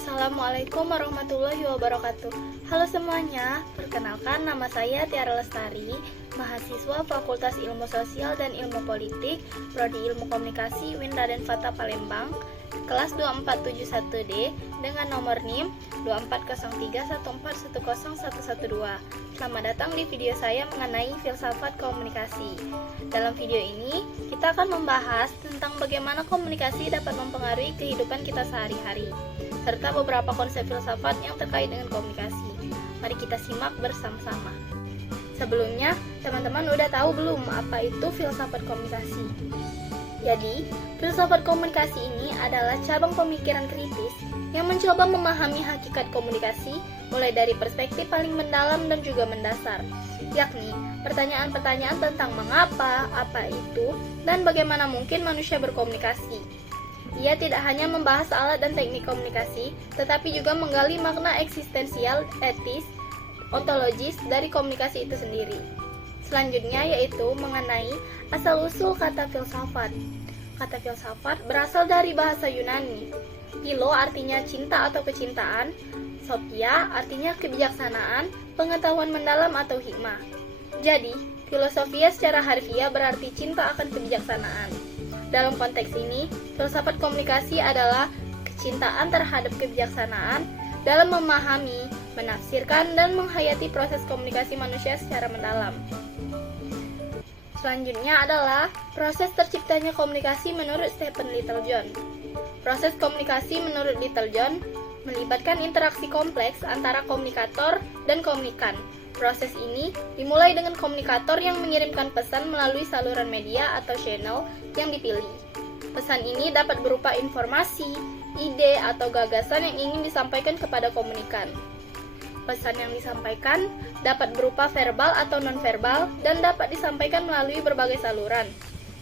Assalamualaikum warahmatullahi wabarakatuh. Halo semuanya, perkenalkan nama saya Tiara Lestari, mahasiswa Fakultas Ilmu Sosial dan Ilmu Politik, Prodi Ilmu Komunikasi UIN Raden Fatah Palembang, kelas 2471D dengan nomor NIM 240314101112. Selamat datang di video saya mengenai filsafat komunikasi. Dalam video ini, kita akan membahas tentang bagaimana komunikasi dapat mempengaruhi kehidupan kita sehari-hari, serta beberapa konsep filsafat yang terkait dengan komunikasi. Mari kita simak bersama-sama. Sebelumnya, teman-teman udah tahu belum apa itu filsafat komunikasi? Jadi, filsafat komunikasi ini adalah cabang pemikiran kritis yang mencoba memahami hakikat komunikasi mulai dari perspektif paling mendalam dan juga mendasar, yakni pertanyaan-pertanyaan tentang mengapa, apa itu, dan bagaimana mungkin manusia berkomunikasi. Ia tidak hanya membahas alat dan teknik komunikasi, tetapi juga menggali makna eksistensial, etis, ontologis dari komunikasi itu sendiri. Selanjutnya yaitu mengenai asal-usul kata filsafat. Kata filsafat berasal dari bahasa Yunani. Philo artinya cinta atau kecintaan, sophia artinya kebijaksanaan, pengetahuan mendalam atau hikmah. Jadi, filosofia secara harfiah berarti cinta akan kebijaksanaan. Dalam konteks ini, filsafat komunikasi adalah kecintaan terhadap kebijaksanaan dalam memahami, menafsirkan, dan menghayati proses komunikasi manusia secara mendalam. Selanjutnya adalah proses terciptanya komunikasi menurut Stephen Littlejohn. Proses komunikasi menurut Littlejohn melibatkan interaksi kompleks antara komunikator dan komunikan. Proses ini dimulai dengan komunikator yang mengirimkan pesan melalui saluran media atau channel yang dipilih. Pesan ini dapat berupa informasi, ide, atau gagasan yang ingin disampaikan kepada komunikan. Pesan yang disampaikan dapat berupa verbal atau nonverbal dan dapat disampaikan melalui berbagai saluran,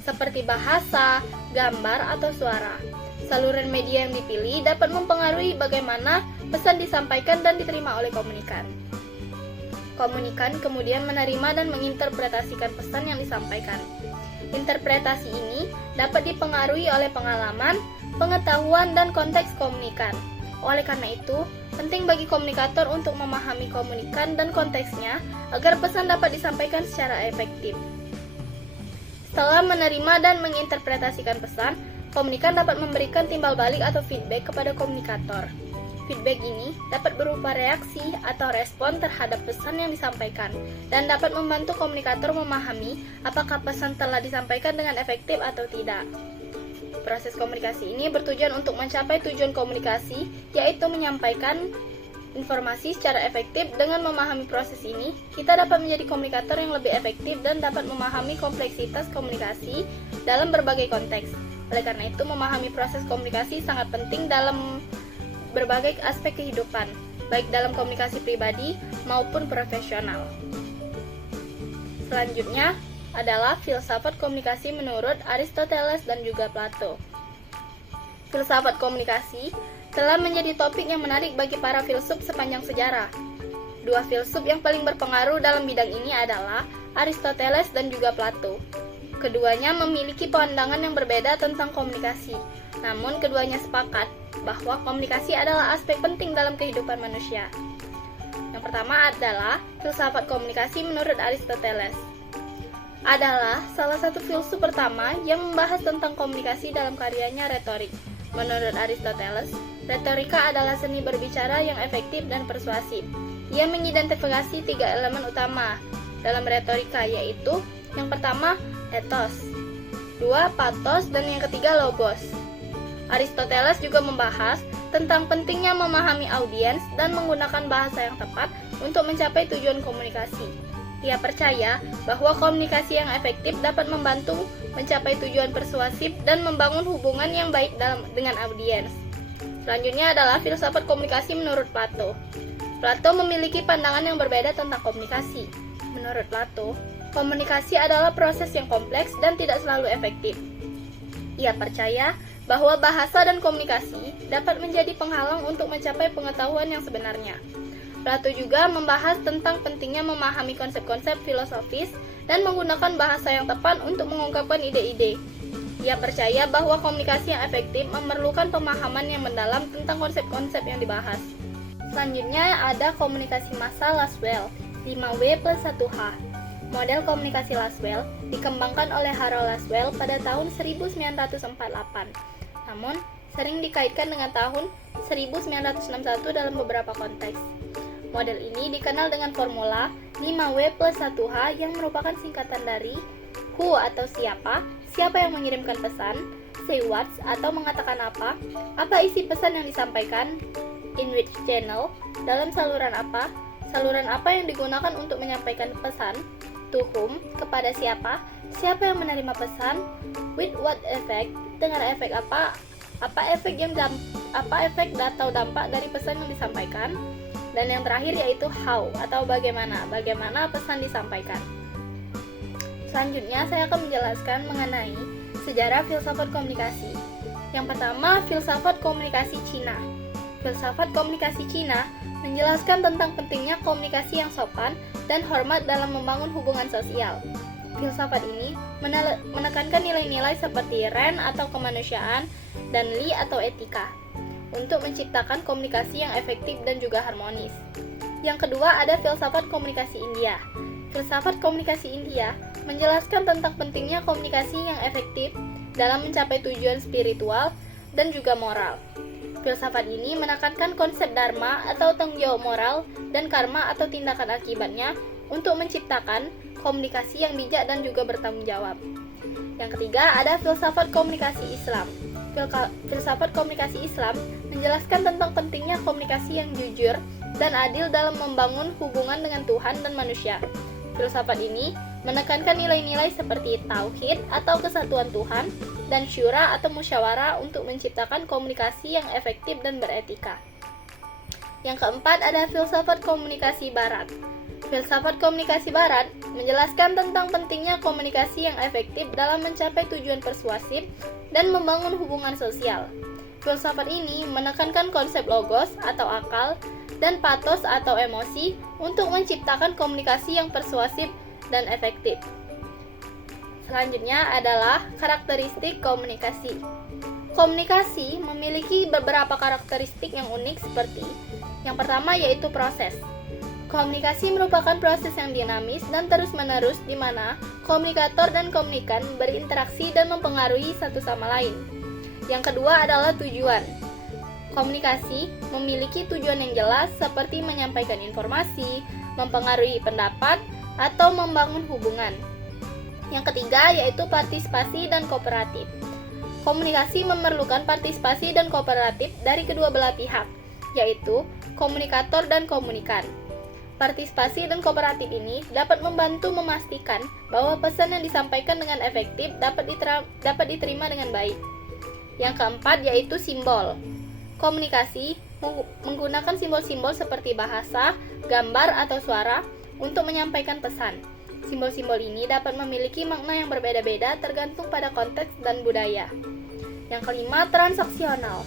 seperti bahasa, gambar, atau suara. Saluran media yang dipilih dapat mempengaruhi bagaimana pesan disampaikan dan diterima oleh komunikan. Komunikan kemudian menerima dan menginterpretasikan pesan yang disampaikan. Interpretasi ini dapat dipengaruhi oleh pengalaman, pengetahuan, dan konteks komunikan. Oleh karena itu, penting bagi komunikator untuk memahami komunikan dan konteksnya agar pesan dapat disampaikan secara efektif. Setelah menerima dan menginterpretasikan pesan, komunikan dapat memberikan timbal balik atau feedback kepada komunikator. Feedback ini dapat berupa reaksi atau respon terhadap pesan yang disampaikan dan dapat membantu komunikator memahami apakah pesan telah disampaikan dengan efektif atau tidak. Proses komunikasi ini bertujuan untuk mencapai tujuan komunikasi, yaitu menyampaikan informasi secara efektif. Dengan memahami proses ini, kita dapat menjadi komunikator yang lebih efektif dan dapat memahami kompleksitas komunikasi dalam berbagai konteks. Oleh karena itu, memahami proses komunikasi sangat penting dalam berbagai aspek kehidupan, baik dalam komunikasi pribadi maupun profesional. Selanjutnya adalah filsafat komunikasi menurut Aristoteles dan juga Plato. Filsafat komunikasi telah menjadi topik yang menarik bagi para filsuf sepanjang sejarah. Dua filsuf yang paling berpengaruh dalam bidang ini adalah Aristoteles dan juga Plato. Keduanya memiliki pandangan yang berbeda tentang komunikasi, namun keduanya sepakat bahwa komunikasi adalah aspek penting dalam kehidupan manusia. Yang pertama adalah filsafat komunikasi menurut Aristoteles. Adalah salah satu filsuf pertama yang membahas tentang komunikasi dalam karyanya Retorik. Menurut Aristoteles, retorika adalah seni berbicara yang efektif dan persuasif. Ia mengidentifikasi 3 elemen utama dalam retorika, yaitu yang pertama, ethos, 2, pathos, dan yang ketiga, logos. Aristoteles juga membahas tentang pentingnya memahami audiens dan menggunakan bahasa yang tepat untuk mencapai tujuan komunikasi. Ia percaya bahwa komunikasi yang efektif dapat membantu mencapai tujuan persuasif dan membangun hubungan yang baik dengan audiens. Selanjutnya adalah filsafat komunikasi menurut Plato. Plato memiliki pandangan yang berbeda tentang komunikasi. Menurut Plato, komunikasi adalah proses yang kompleks dan tidak selalu efektif. Ia percaya bahwa bahasa dan komunikasi dapat menjadi penghalang untuk mencapai pengetahuan yang sebenarnya. Plato juga membahas tentang pentingnya memahami konsep-konsep filosofis dan menggunakan bahasa yang tepat untuk mengungkapkan ide-ide. Ia percaya bahwa komunikasi yang efektif memerlukan pemahaman yang mendalam tentang konsep-konsep yang dibahas. Selanjutnya ada komunikasi massa Laswell, 5W plus 1H. Model komunikasi Laswell dikembangkan oleh Harold Laswell pada tahun 1948. Namun, sering dikaitkan dengan tahun 1961 dalam beberapa konteks. Model ini dikenal dengan formula 5W plus 1H yang merupakan singkatan dari who atau siapa yang mengirimkan pesan, say what atau mengatakan apa isi pesan yang disampaikan, in which channel, dalam saluran apa yang digunakan untuk menyampaikan pesan, to whom, kepada siapa yang menerima pesan, with what effect, dengan efek apa efek atau dampak dari pesan yang disampaikan, dan yang terakhir yaitu how atau bagaimana pesan disampaikan. Selanjutnya saya akan menjelaskan mengenai sejarah filsafat komunikasi. Yang pertama, filsafat komunikasi Cina. Filsafat komunikasi Cina menjelaskan tentang pentingnya komunikasi yang sopan dan hormat dalam membangun hubungan sosial. Filsafat ini menekankan nilai-nilai seperti Ren atau kemanusiaan dan Li atau etika untuk menciptakan komunikasi yang efektif dan juga harmonis. Yang kedua ada filsafat komunikasi India. Filsafat komunikasi India menjelaskan tentang pentingnya komunikasi yang efektif dalam mencapai tujuan spiritual dan juga moral. Filsafat ini menekankan konsep dharma atau tanggung jawab moral dan karma atau tindakan akibatnya untuk menciptakan komunikasi yang bijak dan juga bertanggung jawab. Yang ketiga ada filsafat komunikasi Islam. Filsafat komunikasi Islam menjelaskan tentang pentingnya komunikasi yang jujur dan adil dalam membangun hubungan dengan Tuhan dan manusia. Filsafat ini menekankan nilai-nilai seperti tauhid atau kesatuan Tuhan dan syura atau musyawarah untuk menciptakan komunikasi yang efektif dan beretika. Yang keempat ada filsafat komunikasi Barat. Filsafat komunikasi Barat menjelaskan tentang pentingnya komunikasi yang efektif dalam mencapai tujuan persuasif dan membangun hubungan sosial. Filsafat ini menekankan konsep logos atau akal dan patos atau emosi untuk menciptakan komunikasi yang persuasif dan efektif. Selanjutnya adalah karakteristik komunikasi. Komunikasi memiliki beberapa karakteristik yang unik seperti yang pertama yaitu proses. Komunikasi merupakan proses yang dinamis dan terus-menerus di mana komunikator dan komunikan berinteraksi dan mempengaruhi satu sama lain. Yang kedua adalah tujuan. Komunikasi memiliki tujuan yang jelas seperti menyampaikan informasi, mempengaruhi pendapat, atau membangun hubungan. Yang ketiga yaitu partisipasi dan kooperatif. Komunikasi memerlukan partisipasi dan kooperatif dari kedua belah pihak, yaitu komunikator dan komunikan. Partisipasi dan kooperatif ini dapat membantu memastikan bahwa pesan yang disampaikan dengan efektif dapat diterima dengan baik. Yang keempat yaitu simbol. Komunikasi menggunakan simbol-simbol seperti bahasa, gambar, atau suara untuk menyampaikan pesan. Simbol-simbol ini dapat memiliki makna yang berbeda-beda tergantung pada konteks dan budaya. Yang kelima, transaksional.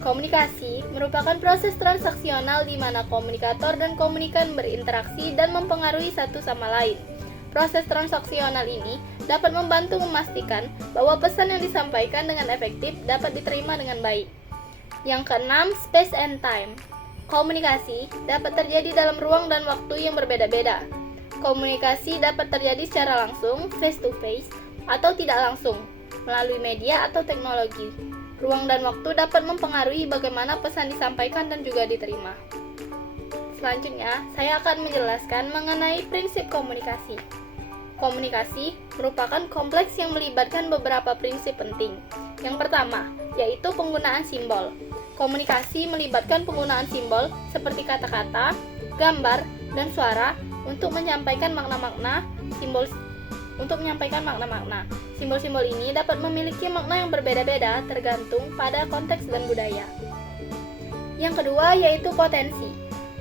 Komunikasi merupakan proses transaksional di mana komunikator dan komunikan berinteraksi dan mempengaruhi satu sama lain. Proses transaksional ini dapat membantu memastikan bahwa pesan yang disampaikan dengan efektif dapat diterima dengan baik. Yang keenam, space and time. Komunikasi dapat terjadi dalam ruang dan waktu yang berbeda-beda. Komunikasi dapat terjadi secara langsung, face to face, atau tidak langsung, melalui media atau teknologi. Ruang dan waktu dapat mempengaruhi bagaimana pesan disampaikan dan juga diterima. Selanjutnya, saya akan menjelaskan mengenai prinsip komunikasi. Komunikasi merupakan kompleks yang melibatkan beberapa prinsip penting. Yang pertama, yaitu penggunaan simbol. Komunikasi melibatkan penggunaan simbol seperti kata-kata, gambar, dan suara untuk menyampaikan makna-makna. Simbol-simbol ini dapat memiliki makna yang berbeda-beda tergantung pada konteks dan budaya. Yang kedua yaitu potensi.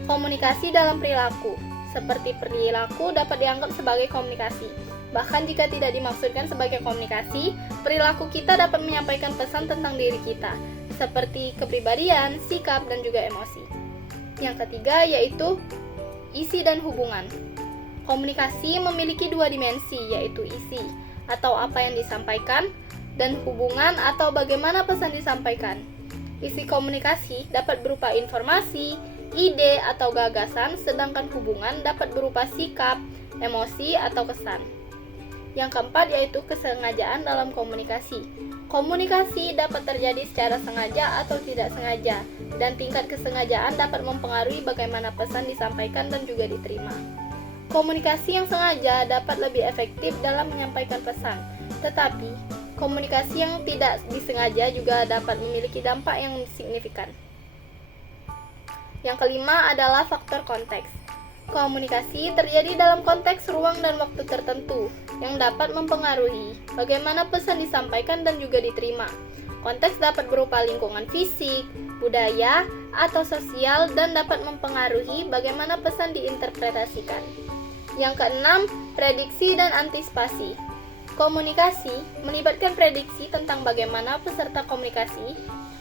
Komunikasi dalam perilaku. Seperti perilaku dapat dianggap sebagai komunikasi. Bahkan jika tidak dimaksudkan sebagai komunikasi, perilaku kita dapat menyampaikan pesan tentang diri kita, seperti kepribadian, sikap, dan juga emosi. Yang ketiga yaitu isi dan hubungan. Komunikasi memiliki dua dimensi, yaitu isi, atau apa yang disampaikan, dan hubungan atau bagaimana pesan disampaikan. Isi komunikasi dapat berupa informasi, ide, atau gagasan, sedangkan hubungan dapat berupa sikap, emosi, atau kesan. Yang keempat yaitu kesengajaan dalam komunikasi. Komunikasi dapat terjadi secara sengaja atau tidak sengaja, dan tingkat kesengajaan dapat mempengaruhi bagaimana pesan disampaikan dan juga diterima. Komunikasi yang sengaja dapat lebih efektif dalam menyampaikan pesan, tetapi komunikasi yang tidak disengaja juga dapat memiliki dampak yang signifikan. Yang kelima adalah faktor konteks. Komunikasi terjadi dalam konteks ruang dan waktu tertentu yang dapat mempengaruhi bagaimana pesan disampaikan dan juga diterima. Konteks dapat berupa lingkungan fisik, budaya, atau sosial dan dapat mempengaruhi bagaimana pesan diinterpretasikan. Yang keenam, prediksi dan antisipasi. Komunikasi melibatkan prediksi tentang bagaimana peserta komunikasi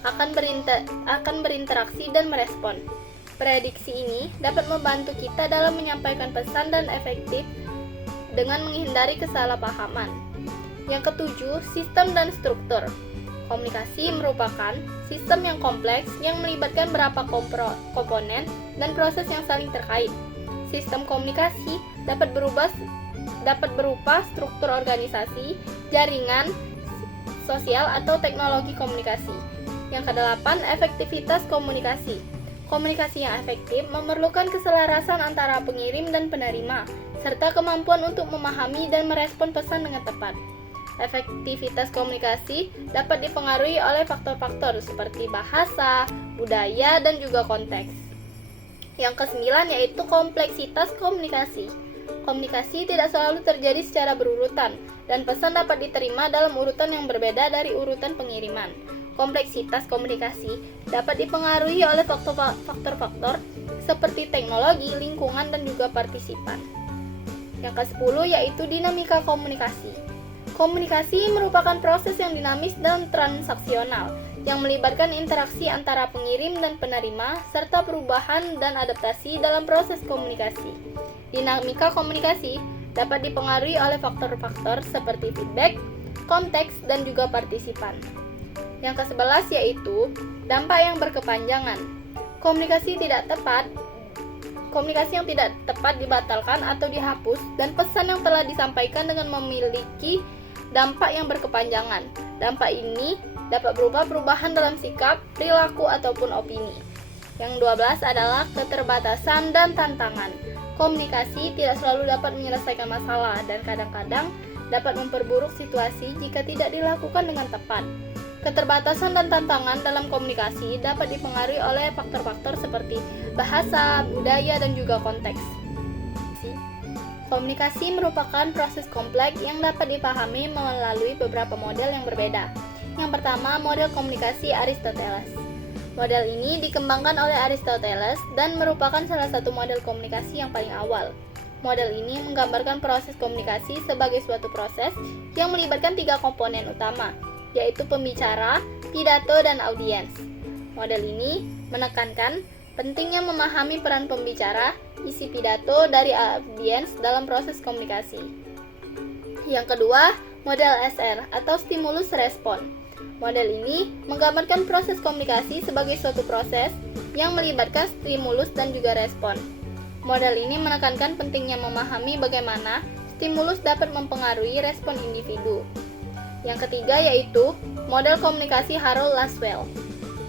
akan berinteraksi dan merespon. Prediksi ini dapat membantu kita dalam menyampaikan pesan dan efektif dengan menghindari kesalahpahaman. Yang ketujuh, sistem dan struktur. Komunikasi merupakan sistem yang kompleks yang melibatkan beberapa komponen dan proses yang saling terkait. Sistem komunikasi dapat berupa struktur organisasi, jaringan sosial, atau teknologi komunikasi. Yang kedelapan, efektivitas komunikasi. Komunikasi yang efektif memerlukan keselarasan antara pengirim dan penerima, serta kemampuan untuk memahami dan merespon pesan dengan tepat. Efektivitas komunikasi dapat dipengaruhi oleh faktor-faktor seperti bahasa, budaya, dan juga konteks. Yang kesembilan yaitu kompleksitas komunikasi. Komunikasi tidak selalu terjadi secara berurutan, dan pesan dapat diterima dalam urutan yang berbeda dari urutan pengiriman. Kompleksitas komunikasi dapat dipengaruhi oleh faktor-faktor seperti teknologi, lingkungan, dan juga partisipan. Yang ke-10 yaitu dinamika komunikasi. Komunikasi merupakan proses yang dinamis dan transaksional yang melibatkan interaksi antara pengirim dan penerima serta perubahan dan adaptasi dalam proses komunikasi. Dinamika komunikasi dapat dipengaruhi oleh faktor-faktor seperti feedback, konteks, dan juga partisipan. Yang ke-11 yaitu dampak yang berkepanjangan. Komunikasi yang tidak tepat dibatalkan atau dihapus, dan pesan yang telah disampaikan dengan memiliki dampak yang berkepanjangan. Dampak ini dapat berupa perubahan dalam sikap, perilaku, ataupun opini. Yang 12 adalah keterbatasan dan tantangan. Komunikasi tidak selalu dapat menyelesaikan masalah dan kadang-kadang dapat memperburuk situasi jika tidak dilakukan dengan tepat. Keterbatasan dan tantangan dalam komunikasi dapat dipengaruhi oleh faktor-faktor seperti bahasa, budaya, dan juga konteks. Komunikasi merupakan proses kompleks yang dapat dipahami melalui beberapa model yang berbeda. Yang pertama, model komunikasi Aristoteles. Model ini dikembangkan oleh Aristoteles dan merupakan salah satu model komunikasi yang paling awal. Model ini menggambarkan proses komunikasi sebagai suatu proses yang melibatkan 3 komponen utama, yaitu pembicara, pidato, dan audiens. Model ini menekankan pentingnya memahami peran pembicara, isi pidato dari audiens dalam proses komunikasi. Yang kedua, model SR atau stimulus respon. Model ini menggambarkan proses komunikasi sebagai suatu proses yang melibatkan stimulus dan juga respon. Model ini menekankan pentingnya memahami bagaimana stimulus dapat mempengaruhi respon individu. Yang ketiga yaitu model komunikasi Harold Laswell.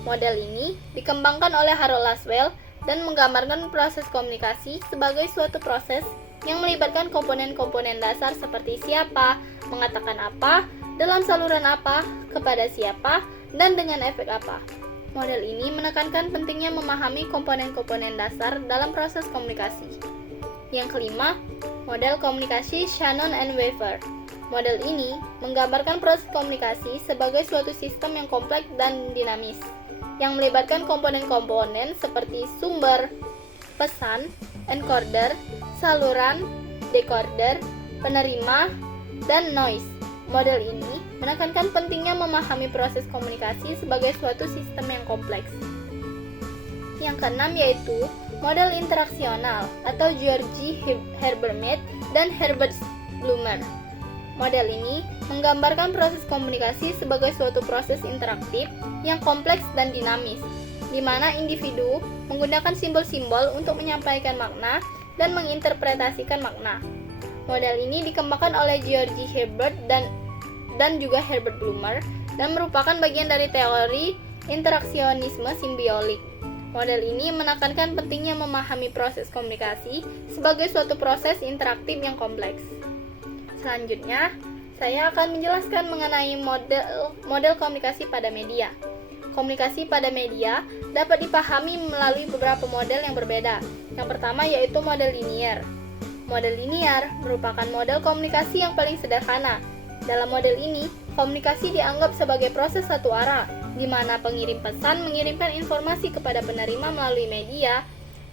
Model ini dikembangkan oleh Harold Laswell dan menggambarkan proses komunikasi sebagai suatu proses yang melibatkan komponen-komponen dasar seperti siapa, mengatakan apa, dalam saluran apa, kepada siapa, dan dengan efek apa. Model ini menekankan pentingnya memahami komponen-komponen dasar dalam proses komunikasi. Yang kelima, model komunikasi Shannon and Weaver. Model ini menggambarkan proses komunikasi sebagai suatu sistem yang kompleks dan dinamis, yang melibatkan komponen-komponen seperti sumber, pesan, encoder, saluran, decoder, penerima, dan noise. Model ini menekankan pentingnya memahami proses komunikasi sebagai suatu sistem yang kompleks. Yang keenam yaitu model interaksional atau George Habermas dan Herbert Blumer. Model ini menggambarkan proses komunikasi sebagai suatu proses interaktif yang kompleks dan dinamis, di mana individu menggunakan simbol-simbol untuk menyampaikan makna dan menginterpretasikan makna. Model ini dikembangkan oleh George Herbert dan juga Herbert Blumer dan merupakan bagian dari teori interaksionisme simbiolik. Model ini menekankan pentingnya memahami proses komunikasi sebagai suatu proses interaktif yang kompleks. Selanjutnya, saya akan menjelaskan mengenai model komunikasi pada media. Komunikasi pada media dapat dipahami melalui beberapa model yang berbeda. Yang pertama yaitu model linier. Model linier merupakan model komunikasi yang paling sederhana. Dalam model ini, komunikasi dianggap sebagai proses satu arah, di mana pengirim pesan mengirimkan informasi kepada penerima melalui media.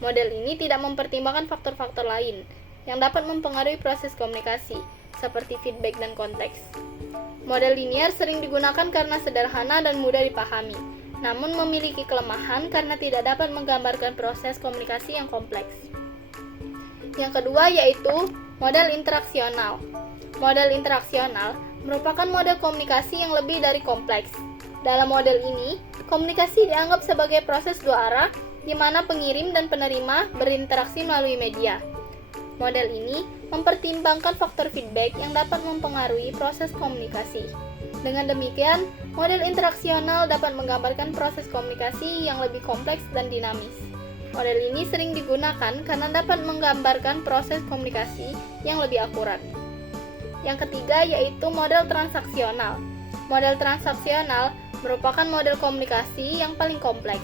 Model ini tidak mempertimbangkan faktor-faktor lain yang dapat mempengaruhi proses komunikasi, seperti feedback dan konteks. Model linier sering digunakan karena sederhana dan mudah dipahami, namun memiliki kelemahan karena tidak dapat menggambarkan proses komunikasi yang kompleks. Yang kedua yaitu model interaksional. Model interaksional merupakan model komunikasi yang lebih dari kompleks. Dalam model ini, komunikasi dianggap sebagai proses dua arah di mana pengirim dan penerima berinteraksi melalui media. Model ini mempertimbangkan faktor feedback yang dapat mempengaruhi proses komunikasi. Dengan demikian, model interaksional dapat menggambarkan proses komunikasi yang lebih kompleks dan dinamis. Model ini sering digunakan karena dapat menggambarkan proses komunikasi yang lebih akurat. Yang ketiga yaitu model transaksional. Model transaksional merupakan model komunikasi yang paling kompleks.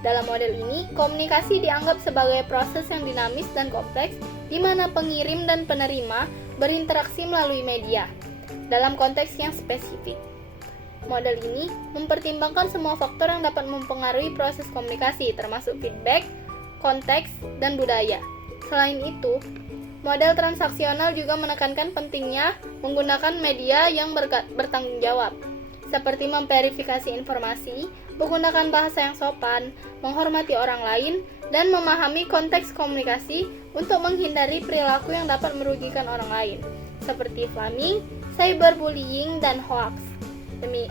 Dalam model ini, komunikasi dianggap sebagai proses yang dinamis dan kompleks di mana pengirim dan penerima berinteraksi melalui media dalam konteks yang spesifik. Model ini mempertimbangkan semua faktor yang dapat mempengaruhi proses komunikasi, termasuk feedback, konteks, dan budaya. Selain itu, model transaksional juga menekankan pentingnya menggunakan media yang bertanggung jawab, seperti memverifikasi informasi, menggunakan bahasa yang sopan, menghormati orang lain, dan memahami konteks komunikasi untuk menghindari perilaku yang dapat merugikan orang lain, seperti flaming, cyberbullying, dan hoax.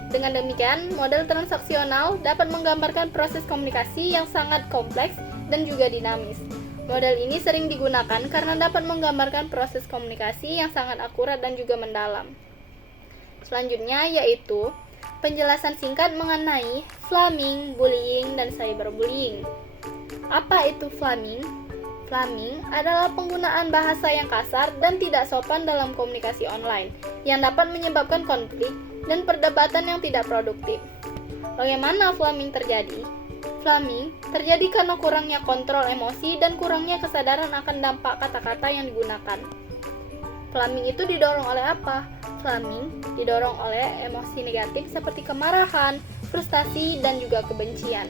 Dengan demikian, model transaksional dapat menggambarkan proses komunikasi yang sangat kompleks dan juga dinamis. Model ini sering digunakan karena dapat menggambarkan proses komunikasi yang sangat akurat dan juga mendalam. Selanjutnya yaitu penjelasan singkat mengenai flaming, bullying, dan cyberbullying. Apa itu flaming? Flaming adalah penggunaan bahasa yang kasar dan tidak sopan dalam komunikasi online yang dapat menyebabkan konflik dan perdebatan yang tidak produktif. Bagaimana flaming terjadi? Flaming terjadi karena kurangnya kontrol emosi dan kurangnya kesadaran akan dampak kata-kata yang digunakan. Flaming itu didorong oleh apa? Flaming didorong oleh emosi negatif seperti kemarahan, frustasi, dan juga kebencian.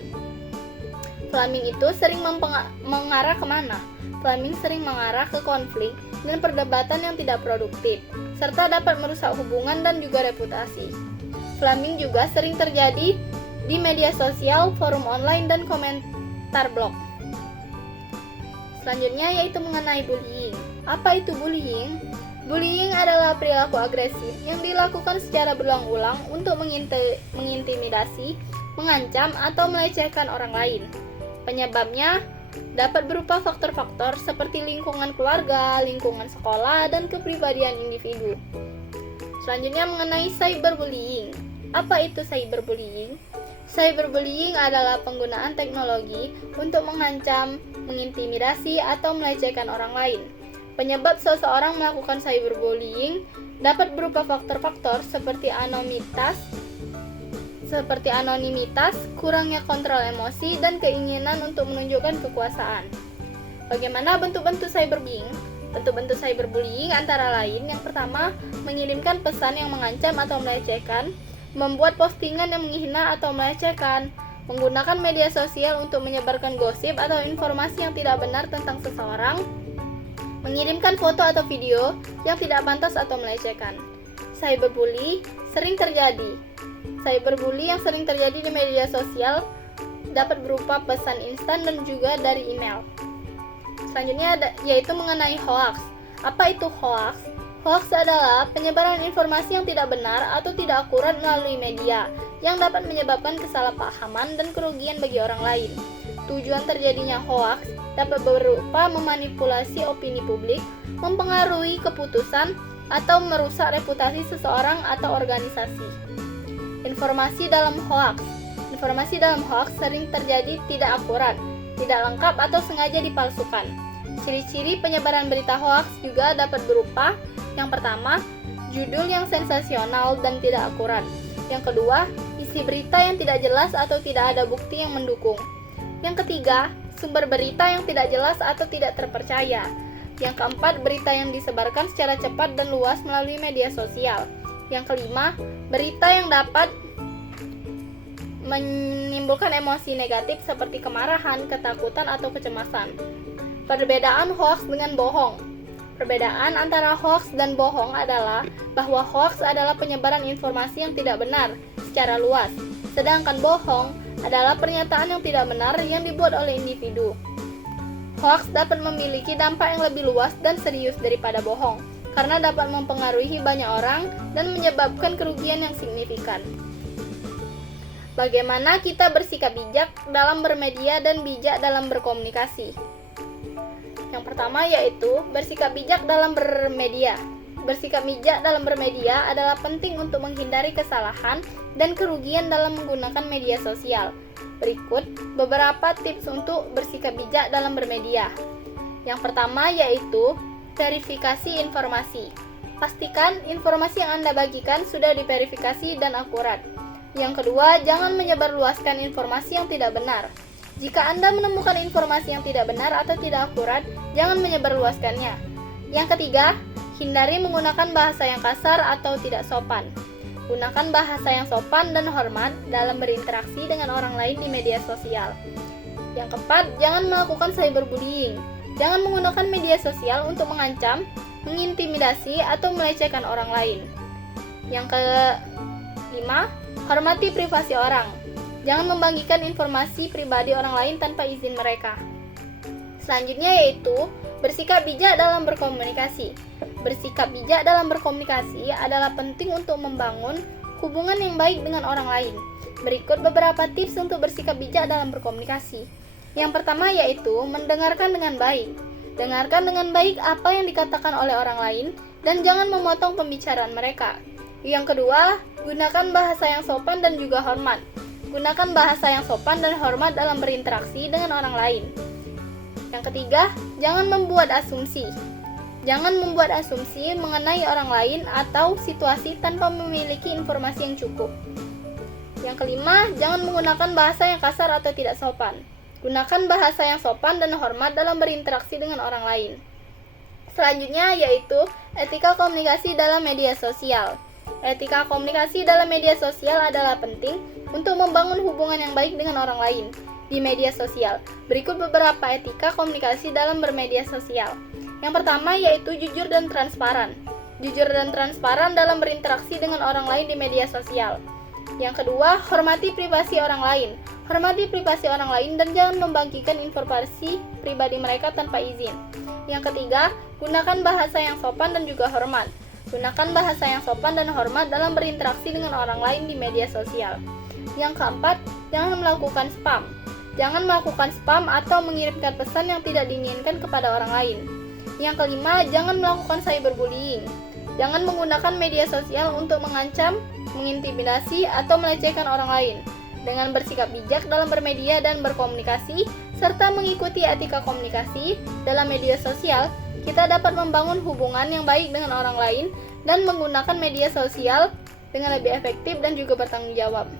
Flaming itu sering mengarah kemana? Flaming sering mengarah ke konflik dan perdebatan yang tidak produktif, serta dapat merusak hubungan dan juga reputasi. Flaming juga sering terjadi di media sosial, forum online, dan komentar blog. Selanjutnya yaitu mengenai bullying. Apa itu bullying? Bullying adalah perilaku agresif yang dilakukan secara berulang-ulang untuk mengintimidasi, mengancam, atau melecehkan orang lain. Penyebabnya dapat berupa faktor-faktor seperti lingkungan keluarga, lingkungan sekolah, dan kepribadian individu. Selanjutnya mengenai cyberbullying. Apa itu cyberbullying? Cyberbullying adalah penggunaan teknologi untuk mengancam, mengintimidasi, atau melecehkan orang lain. Penyebab seseorang melakukan cyberbullying dapat berupa faktor-faktor seperti anonimitas, kurangnya kontrol emosi, dan keinginan untuk menunjukkan kekuasaan. Bagaimana bentuk-bentuk cyberbullying? Bentuk-bentuk cyberbullying antara lain yang pertama, mengirimkan pesan yang mengancam atau melecehkan, membuat postingan yang menghina atau melecehkan, menggunakan media sosial untuk menyebarkan gosip atau informasi yang tidak benar tentang seseorang, mengirimkan foto atau video yang tidak pantas atau melecehkan. Cyberbully sering terjadi. Cyberbully yang sering terjadi di media sosial dapat berupa pesan instan dan juga dari email. Selanjutnya yaitu mengenai hoax. Apa itu hoax? Hoax adalah penyebaran informasi yang tidak benar atau tidak akurat melalui media, yang dapat menyebabkan kesalahpahaman dan kerugian bagi orang lain. Tujuan terjadinya hoax dapat berupa memanipulasi opini publik, mempengaruhi keputusan, atau merusak reputasi seseorang atau organisasi. Informasi dalam hoax. Informasi dalam hoax sering terjadi tidak akurat, tidak lengkap atau sengaja dipalsukan. Ciri-ciri penyebaran berita hoax juga dapat berupa: yang pertama, judul yang sensasional dan tidak akurat. Yang kedua, isi berita yang tidak jelas atau tidak ada bukti yang mendukung. Yang ketiga, sumber berita yang tidak jelas atau tidak terpercaya. Yang keempat, berita yang disebarkan secara cepat dan luas melalui media sosial. Yang kelima, berita yang dapat menimbulkan emosi negatif seperti kemarahan, ketakutan, atau kecemasan. Perbedaan hoax dengan bohong. Perbedaan antara hoax dan bohong adalah bahwa hoax adalah penyebaran informasi yang tidak benar secara luas, sedangkan bohong adalah pernyataan yang tidak benar yang dibuat oleh individu. Hoax dapat memiliki dampak yang lebih luas dan serius daripada bohong, karena dapat mempengaruhi banyak orang dan menyebabkan kerugian yang signifikan. Bagaimana kita bersikap bijak dalam bermedia dan bijak dalam berkomunikasi? Yang pertama yaitu bersikap bijak dalam bermedia. Bersikap bijak dalam bermedia adalah penting untuk menghindari kesalahan dan kerugian dalam menggunakan media sosial. Berikut beberapa tips untuk bersikap bijak dalam bermedia. Yang pertama yaitu verifikasi informasi. Pastikan informasi yang Anda bagikan sudah diverifikasi dan akurat. Yang kedua, jangan menyebarluaskan informasi yang tidak benar. Jika Anda menemukan informasi yang tidak benar atau tidak akurat, jangan menyebarluaskannya. Yang ketiga, hindari menggunakan bahasa yang kasar atau tidak sopan. Gunakan bahasa yang sopan dan hormat dalam berinteraksi dengan orang lain di media sosial. Yang keempat, jangan melakukan cyberbullying. Jangan menggunakan media sosial untuk mengancam, mengintimidasi, atau melecehkan orang lain. Yang kelima, hormati privasi orang. Jangan membagikan informasi pribadi orang lain tanpa izin mereka. Selanjutnya yaitu bersikap bijak dalam berkomunikasi. Bersikap bijak dalam berkomunikasi adalah penting untuk membangun hubungan yang baik dengan orang lain. Berikut beberapa tips untuk bersikap bijak dalam berkomunikasi. Yang pertama yaitu mendengarkan dengan baik. Dengarkan dengan baik apa yang dikatakan oleh orang lain dan jangan memotong pembicaraan mereka. Yang kedua, gunakan bahasa yang sopan dan juga hormat. Gunakan bahasa yang sopan dan hormat dalam berinteraksi dengan orang lain. Yang ketiga, jangan membuat asumsi. Jangan membuat asumsi mengenai orang lain atau situasi tanpa memiliki informasi yang cukup. Yang kelima, jangan menggunakan bahasa yang kasar atau tidak sopan. Gunakan bahasa yang sopan dan hormat dalam berinteraksi dengan orang lain. Selanjutnya yaitu etika komunikasi dalam media sosial. Etika komunikasi dalam media sosial adalah penting untuk membangun hubungan yang baik dengan orang lain di media sosial. Berikut beberapa etika komunikasi dalam bermedia sosial. Yang pertama yaitu jujur dan transparan. Jujur dan transparan dalam berinteraksi dengan orang lain di media sosial. Yang kedua, hormati privasi orang lain. Hormati privasi orang lain dan jangan membagikan informasi pribadi mereka tanpa izin. Yang ketiga, gunakan bahasa yang sopan dan juga hormat. Gunakan bahasa yang sopan dan hormat dalam berinteraksi dengan orang lain di media sosial. Yang keempat, jangan melakukan spam. Jangan melakukan spam atau mengirimkan pesan yang tidak diinginkan kepada orang lain. Yang kelima, jangan melakukan cyberbullying. Jangan menggunakan media sosial untuk mengancam, mengintimidasi, atau melecehkan orang lain. Dengan bersikap bijak dalam bermedia dan berkomunikasi, serta mengikuti etika komunikasi dalam media sosial, kita dapat membangun hubungan yang baik dengan orang lain dan menggunakan media sosial dengan lebih efektif dan juga bertanggung jawab.